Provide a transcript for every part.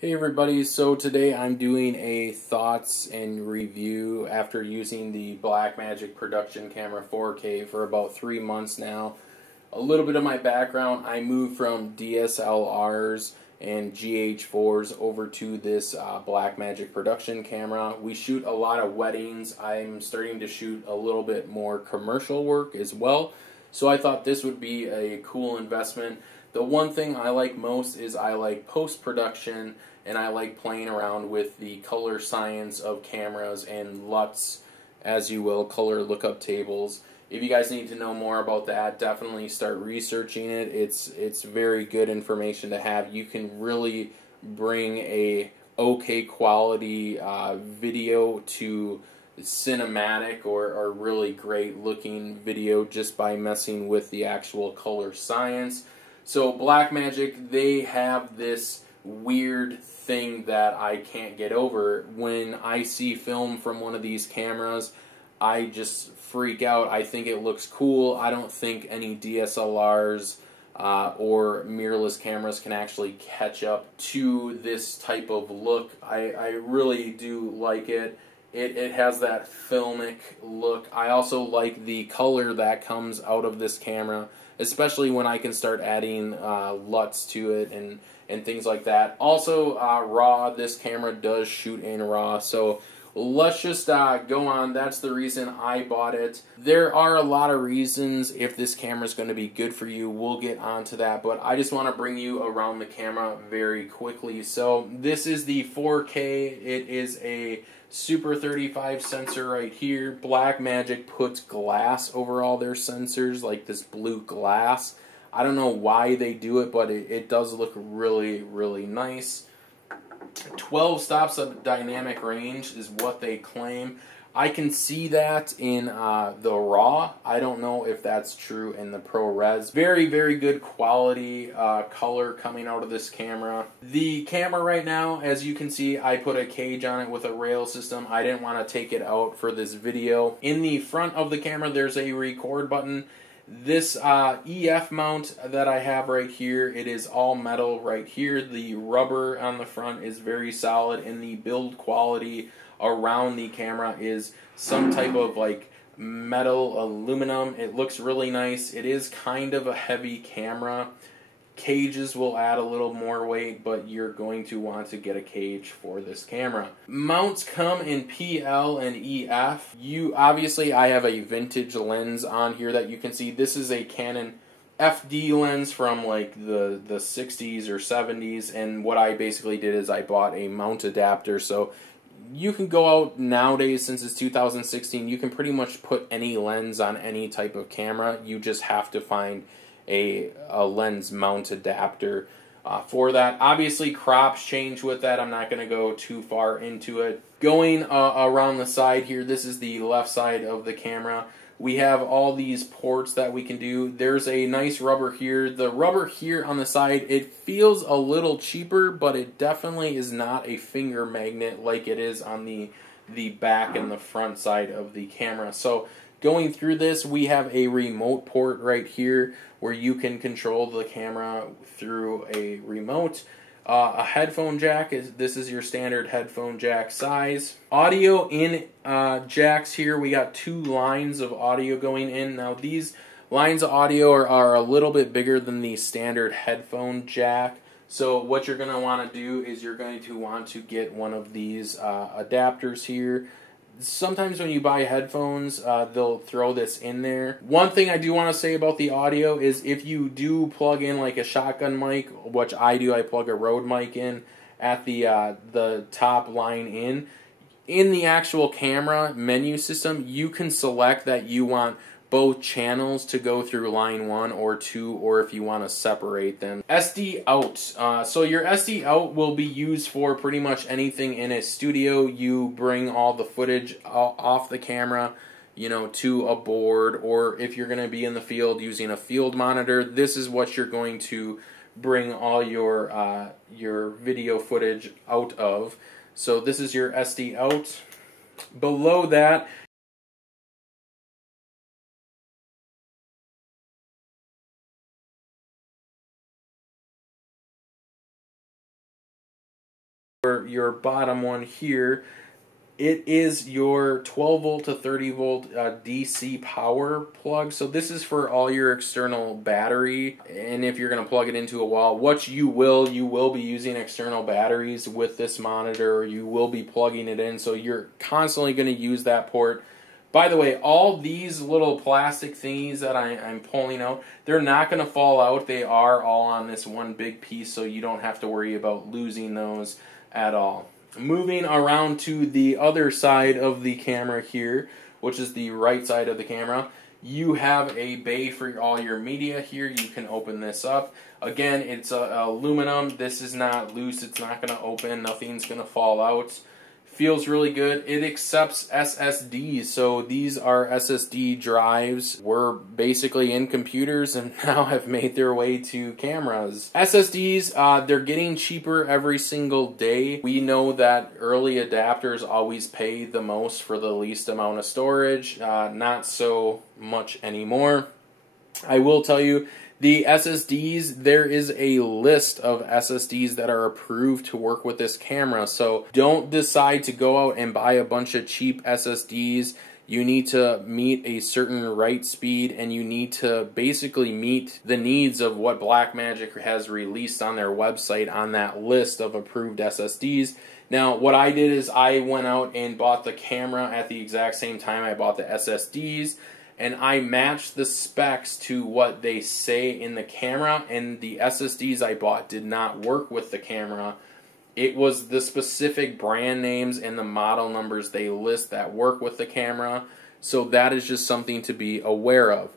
Hey everybody, so today I'm doing a thoughts and review after using the BlackMagic Production Camera 4K for about 3 months now. A little bit of my background: I moved from DSLRs and GH4s over to this BlackMagic Production Camera. We shoot a lot of weddings. I'm starting to shoot a little bit more commercial work as well, so I thought this would be a cool investment. The one thing I like most is I like post-production, and I like playing around with the color science of cameras and LUTs, as you will, color lookup tables. If you guys need to know more about that, definitely start researching it. It's very good information to have. You can really bring a okay quality video to cinematic or really great looking video just by messing with the actual color science. So BlackMagic, they have this weird thing that I can't get over. When I see film from one of these cameras, I just freak out. I think it looks cool. I don't think any DSLRs or mirrorless cameras can actually catch up to this type of look. I really do like it. It has that filmic look. I also like the color that comes out of this camera, especially when I can start adding LUTs to it and things like that. Also, RAW, this camera does shoot in RAW, so let's just go on. That's the reason I bought it. There are a lot of reasons if this camera is going to be good for you. We'll get onto that, but I just want to bring you around the camera very quickly. So this is the 4K. It is a Super 35 sensor right here. BlackMagic puts glass over all their sensors, like this blue glass. I don't know why they do it, but it does look really, really nice. 12 stops of dynamic range is what they claim. I can see that in the RAW. I don't know if that's true in the ProRes. Very, very good quality color coming out of this camera. The camera right now, as you can see, I put a cage on it with a rail system. I didn't want to take it out for this video. In the front of the camera, there's a record button. This EF mount that I have right here, it is all metal right here. The rubber on the front is very solid, and the build quality around the camera is some type of like metal aluminum. It looks really nice. It is kind of a heavy camera. Cages will add a little more weight, but you're going to want to get a cage for this camera. Mounts come in PL and EF. Obviously, I have a vintage lens on here that you can see. This is a Canon FD lens from like the 60s or 70s, and what I basically did is I bought a mount adapter. So you can go out nowadays, since it's 2016, you can pretty much put any lens on any type of camera. You just have to find a lens mount adapter for that. Obviously, crops change with that. I'm not going to go too far into it. Going around the side here, this is the left side of the camera. We have all these ports that we can do. There's a nice rubber here. The rubber here on the side, it feels a little cheaper, but it definitely is not a finger magnet like it is on the back and the front side of the camera. So going through this, we have a remote port right here where you can control the camera through a remote. A headphone jack, this is your standard headphone jack size. Audio in jacks here, we got 2 lines of audio going in. Now these lines of audio are a little bit bigger than the standard headphone jack. So what you're going to want to do is you're going to want to get one of these adapters here. Sometimes when you buy headphones, they'll throw this in there. One thing I do want to say about the audio is if you do plug in like a shotgun mic, which I do, I plug a Rode mic in at the top line in the actual camera menu system, you can select that you want both channels to go through line 1 or 2, or if you want to separate them. SD out. So your SD out will be used for pretty much anything in a studio. You bring all the footage off the camera, you know, to a board, or if you're going to be in the field using a field monitor, this is what you're going to bring all your video footage out of. So this is your SD out. Below that, your bottom one here, it is your 12 volt to 30 volt DC power plug. So this is for all your external battery, and if you're going to plug it into a wall, which you will be using external batteries with this monitor, or you will be plugging it in, so you're constantly going to use that port. By the way, all these little plastic thingies that I'm pulling out, they're not going to fall out. They are all on this one big piece, so you don't have to worry about losing those at all. Moving around to the other side of the camera here, which is the right side of the camera, you have a bay for all your media here. You can open this up. Again, it's aluminum. This is not loose. It's not going to open. Nothing's going to fall out. Feels really good. It accepts SSDs, so these are SSD drives. Were basically in computers and now have made their way to cameras. SSDs, they're getting cheaper every single day. We know that early adapters always pay the most for the least amount of storage. Not so much anymore. I will tell you, the SSDs, there is a list of SSDs that are approved to work with this camera. So don't decide to go out and buy a bunch of cheap SSDs. You need to meet a certain write speed, and you need to basically meet the needs of what BlackMagic has released on their website on that list of approved SSDs. Now, what I did is I went out and bought the camera at the exact same time I bought the SSDs. And I matched the specs to what they say in the camera, and the SSDs I bought did not work with the camera. It was the specific brand names and the model numbers they list that work with the camera, so that is just something to be aware of.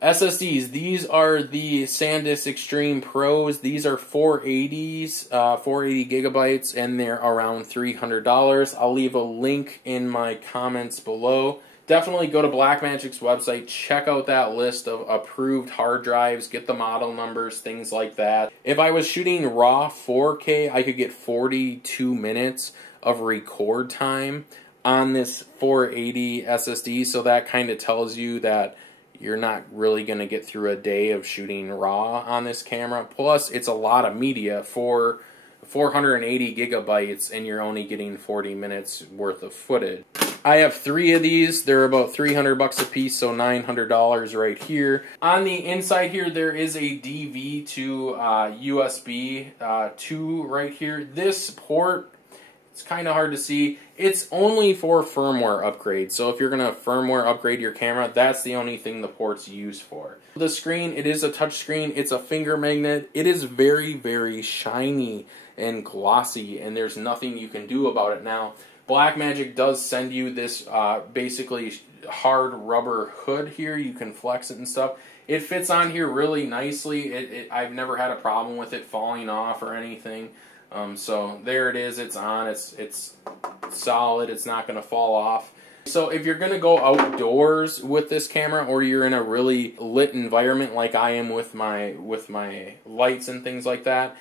SSDs, these are the SanDisk Extreme Pros. These are 480s, 480 gigabytes, and they're around $300. I'll leave a link in my comments below. Definitely go to BlackMagic's website, check out that list of approved hard drives, get the model numbers, things like that. If I was shooting raw 4K, I could get 42 minutes of record time on this 480 SSD, so that kind of tells you that you're not really going to get through a day of shooting raw on this camera. Plus, it's a lot of media for 480 gigabytes, and you're only getting 40 minutes worth of footage. I have 3 of these. They're about $300 a piece, so $900 right here. On the inside here, there is a DV to USB 2 right here. This port, it's kind of hard to see. It's only for firmware upgrades. So if you're going to firmware upgrade your camera, that's the only thing the port's used for. The screen, it is a touch screen. It's a finger magnet. It is very, very shiny and glossy, and there's nothing you can do about it now. BlackMagic does send you this basically hard rubber hood here. You can flex it and stuff. It fits on here really nicely. I've never had a problem with it falling off or anything. So there it is. It's on. It's solid. It's not going to fall off. So if you're going to go outdoors with this camera, or you're in a really lit environment like I am with my lights and things like that,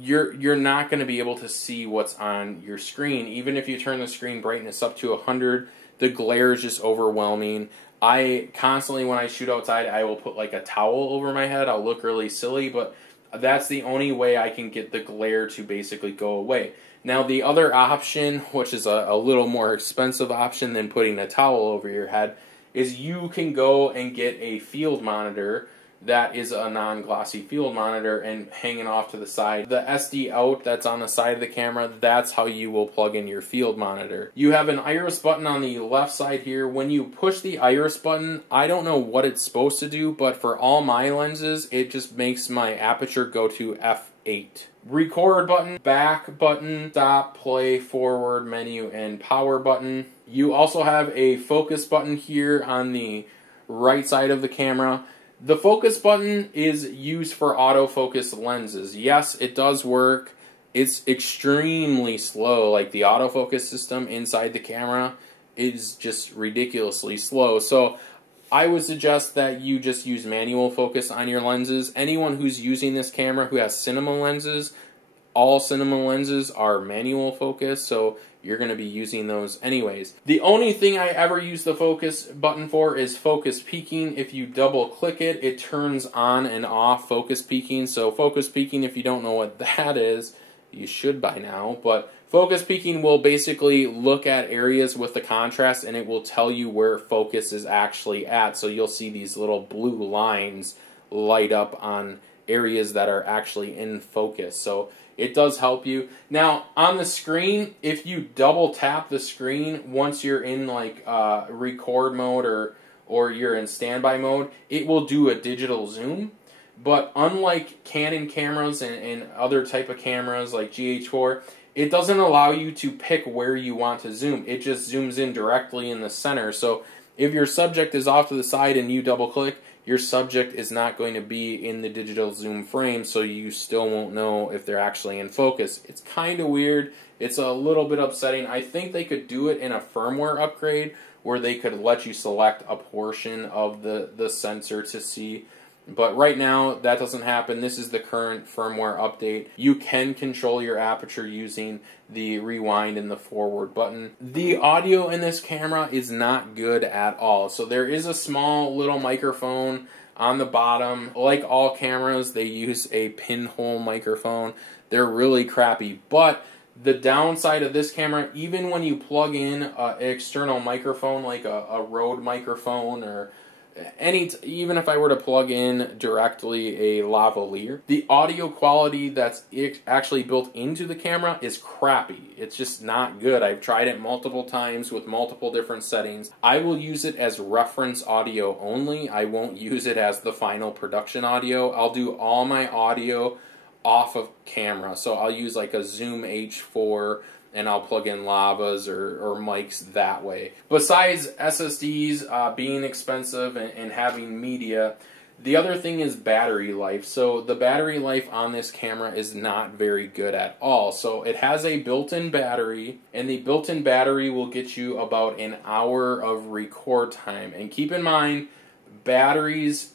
you're not going to be able to see what's on your screen. Even if you turn the screen brightness up to 100, the glare is just overwhelming. I constantly, when I shoot outside, I will put like a towel over my head. I'll look really silly, but that's the only way I can get the glare to basically go away. Now, the other option, which is a little more expensive option than putting a towel over your head, is you can go and get a field monitor that is a non-glossy field monitor and hanging off to the side. The SD out that's on the side of the camera, that's how you will plug in your field monitor. You have an iris button on the left side here. When you push the iris button, I don't know what it's supposed to do, but for all my lenses, it just makes my aperture go to f8. Record button, back button, stop, play, forward, menu, and power button. You also have a focus button here on the right side of the camera. The focus button is used for autofocus lenses. Yes, it does work. It's extremely slow. Like, the autofocus system inside the camera is just ridiculously slow. So I would suggest that you just use manual focus on your lenses. Anyone who's using this camera who has cinema lenses, all cinema lenses are manual focus, so you're going to be using those anyways. The only thing I ever use the focus button for is focus peaking. If you double click it, it turns on and off focus peaking. So focus peaking, if you don't know what that is You should by now, but focus peaking will basically look at areas with the contrast, and it will tell you where focus is actually at. So you'll see these little blue lines light up on areas that are actually in focus. So it does help you. Now on the screen, if you double tap the screen once you're in like record mode or you're in standby mode, it will do a digital zoom. But unlike Canon cameras and other type of cameras like GH4, it doesn't allow you to pick where you want to zoom. It just zooms in directly in the center. So if your subject is off to the side and you double click, your subject is not going to be in the digital zoom frame, so you still won't know if they're actually in focus. It's kind of weird. It's a little bit upsetting. I think they could do it in a firmware upgrade where they could let you select a portion of the sensor to see. But right now, that doesn't happen. This is the current firmware update. You can control your aperture using the rewind and the forward button. The audio in this camera is not good at all. So there is a small little microphone on the bottom. Like all cameras, they use a pinhole microphone. They're really crappy. But the downside of this camera, even when you plug in an external microphone like a Rode microphone or even if I were to plug in directly a lavalier, the audio quality that's actually built into the camera is crappy. It's just not good. I've tried it multiple times with multiple different settings. I will use it as reference audio only. I won't use it as the final production audio. I'll do all my audio off of camera. So I'll use like a Zoom H4 and I'll plug in lavas or mics that way. Besides SSDs being expensive and having media, the other thing is battery life. So the battery life on this camera is not very good at all. So it has a built-in battery, and the built-in battery will get you about an hour of record time. And keep in mind, batteries,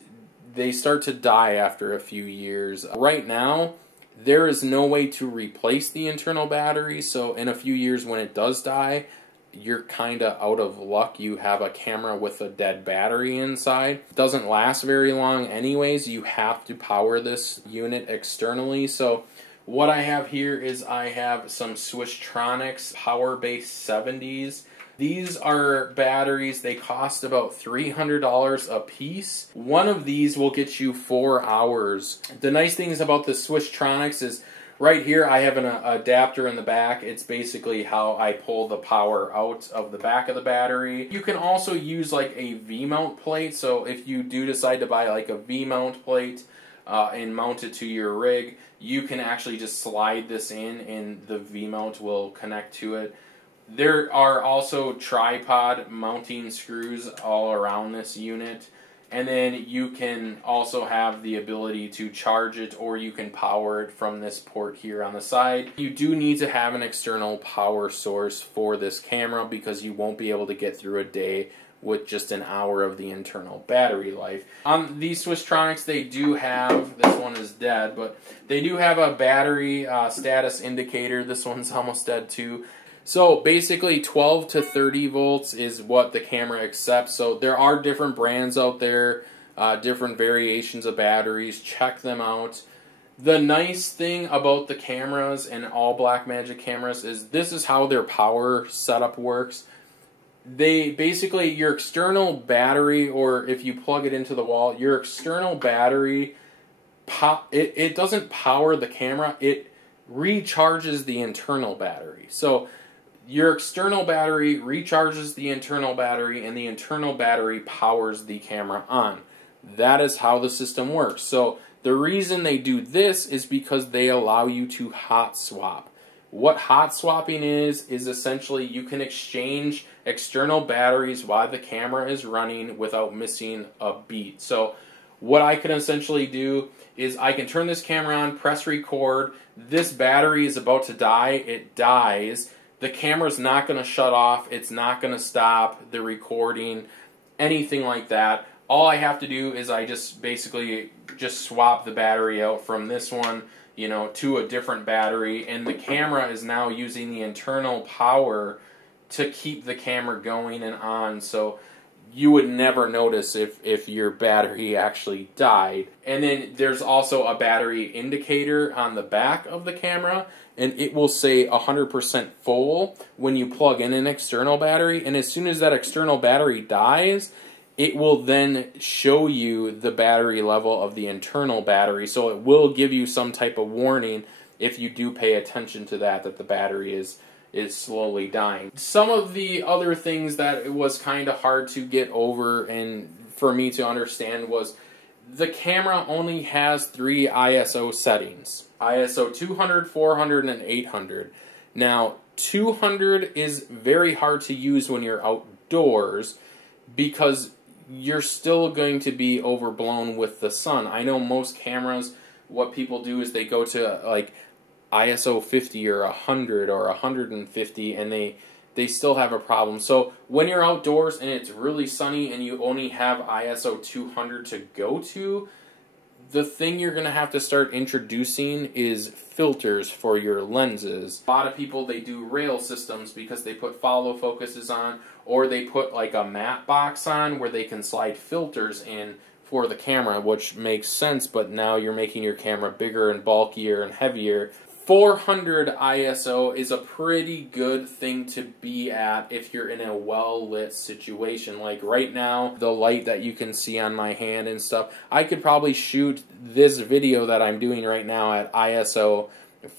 they start to die after a few years. Right now, there is no way to replace the internal battery, so in a few years when it does die, you're kind of out of luck. You have a camera with a dead battery inside. It doesn't last very long anyways. You have to power this unit externally. So what I have here is I have some Swisstronics Power-Base 70s. These are batteries. They cost about $300 a piece. One of these will get you 4 hours. The nice things about the Swisstronics is right here I have an adapter in the back. It's basically how I pull the power out of the back of the battery. You can also use like a V-mount plate. So if you do decide to buy like a V-mount plate and mount it to your rig, you can actually just slide this in and the V-mount will connect to it. There are also tripod mounting screws all around this unit, and then you can also have the ability to charge it, or you can power it from this port here on the side. You do need to have an external power source for this camera because you won't be able to get through a day with just an hour of the internal battery life. On these Swisstronics, they do have, this one is dead, but they do have a battery status indicator. This one's almost dead too. So basically 12 to 30 volts is what the camera accepts. So there are different brands out there, different variations of batteries. Check them out. The nice thing about the cameras and all Blackmagic cameras is this is how their power setup works. They basically, your external battery, or if you plug it into the wall, your external battery, it doesn't power the camera, it recharges the internal battery. So your external battery recharges the internal battery, and the internal battery powers the camera on. That is how the system works. So the reason they do this is because they allow you to hot swap. What hot swapping is essentially you can exchange external batteries while the camera is running without missing a beat. So what I can essentially do is I can turn this camera on, press record, this battery is about to die, it dies. The camera's not going to shut off, it's not going to stop the recording, anything like that. All I have to do is I just basically just swap the battery out from this one, you know, to a different battery, and the camera is now using the internal power to keep the camera going and on. So you would never notice if your battery actually died. And then there's also a battery indicator on the back of the camera, and it will say 100% full when you plug in an external battery. And as soon as that external battery dies, it will then show you the battery level of the internal battery. So it will give you some type of warning if you do pay attention to that the battery is slowly dying. Some of the other things that it was kind of hard to get over and for me to understand was the camera only has 3 ISO settings. ISO 200, 400, and 800. Now, 200 is very hard to use when you're outdoors because you're still going to be overblown with the sun. I know most cameras, what people do is they go to like ISO 50 or 100 or 150 and they still have a problem. So when you're outdoors and it's really sunny and you only have ISO 200 to go to, the thing you're going to have to start introducing is filters for your lenses. A lot of people, they do rail systems because they put follow focuses on, or they put like a matte box on where they can slide filters in for the camera, which makes sense, but now you're making your camera bigger and bulkier and heavier. 400 ISO is a pretty good thing to be at if you're in a well-lit situation. Like right now, the light that you can see on my hand and stuff, I could probably shoot this video that I'm doing right now at ISO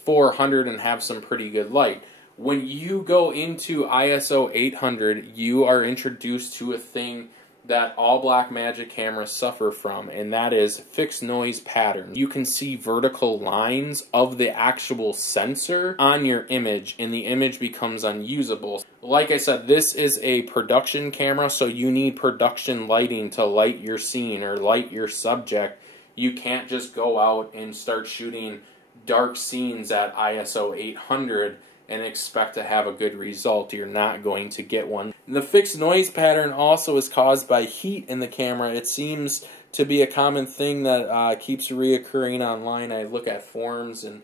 400 and have some pretty good light. When you go into ISO 800, you are introduced to a thing that all Blackmagic cameras suffer from, and that is fixed noise patterns. You can see vertical lines of the actual sensor on your image, and the image becomes unusable. Like I said, this is a production camera, so you need production lighting to light your scene or light your subject. You can't just go out and start shooting dark scenes at ISO 800 and expect to have a good result. You're not going to get one. The fixed noise pattern also is caused by heat in the camera. It seems to be a common thing that keeps reoccurring online. I look at forums and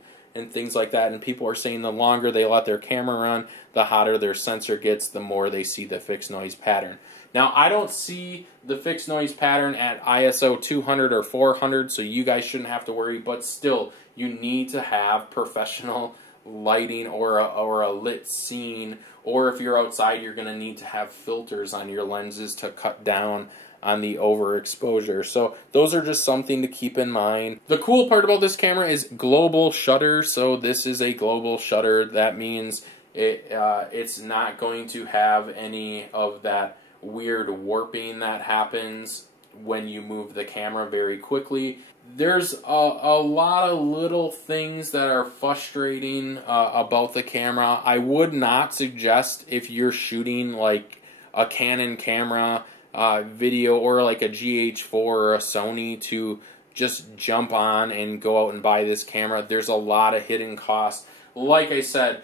things like that, and people are saying the longer they let their camera run, the hotter their sensor gets, the more they see the fixed noise pattern. Now, I don't see the fixed noise pattern at ISO 200 or 400, so you guys shouldn't have to worry, but still, you need to have professional lighting or a lit scene, or if you're outside, you're going to need to have filters on your lenses to cut down on the overexposure. So those are just something to keep in mind. The cool part about this camera is global shutter. So this is a global shutter. That means it's not going to have any of that weird warping that happens when you move the camera very quickly. There's a lot of little things that are frustrating about the camera. I would not suggest, if you're shooting like a Canon camera video or like a GH4 or a Sony, to just jump on and go out and buy this camera. There's a lot of hidden costs. Like I said,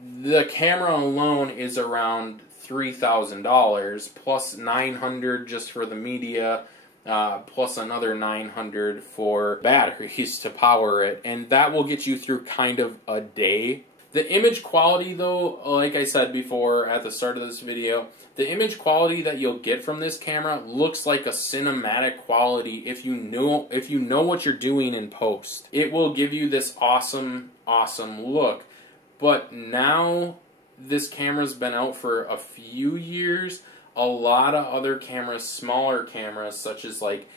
the camera alone is around $3,000 plus $900 just for the media. Plus another $900 for batteries to power it, and that will get you through kind of a day. The image quality, though, like I said before at the start of this video, the image quality that you'll get from this camera looks like a cinematic quality if you know what you're doing in post. It will give you this awesome look. But now this camera's been out for a few years. A lot of other cameras, smaller cameras, such as like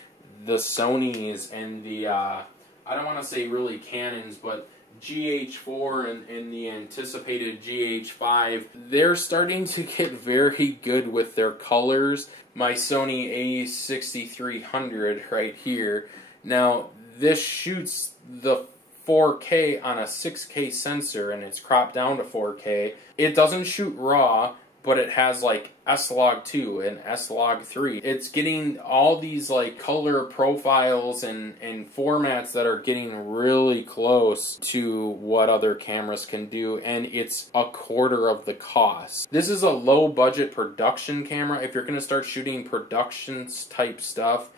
the Sonys and the, I don't want to say really Canons, but GH4 and the anticipated GH5, they're starting to get very good with their colors. My Sony A6300 right here. Now, this shoots the 4K on a 6K sensor, and it's cropped down to 4K. It doesn't shoot RAW, but it has like S-Log2 and S-Log3. It's getting all these like color profiles and formats that are getting really close to what other cameras can do, and it's a quarter of the cost. This is a low budget production camera. If you're going to start shooting productions type stuff,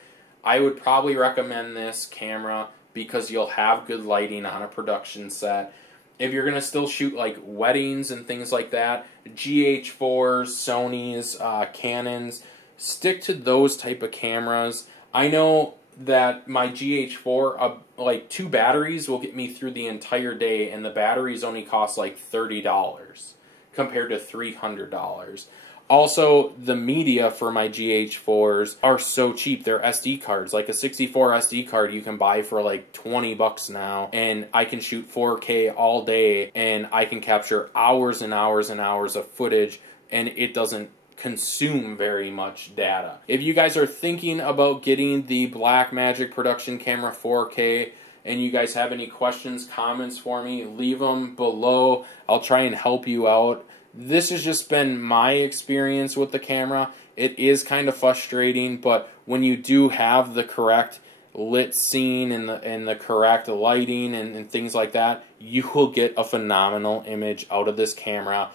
I would probably recommend this camera because you'll have good lighting on a production set. If you're going to still shoot like weddings and things like that, GH4s, Sonys, Canons, stick to those type of cameras. I know that my GH4, like 2 batteries will get me through the entire day, and the batteries only cost like $30 compared to $300. Also, the media for my GH4s are so cheap. They're SD cards. Like a 64 SD card you can buy for like 20 bucks now, and I can shoot 4K all day, and I can capture hours and hours and hours of footage, and it doesn't consume very much data. If you guys are thinking about getting the BlackMagic Production Camera 4K, and you guys have any questions, comments for me, leave them below. I'll try and help you out. This has just been my experience with the camera. It is kind of frustrating, but when you do have the correct lit scene and the correct lighting and things like that, you will get a phenomenal image out of this camera.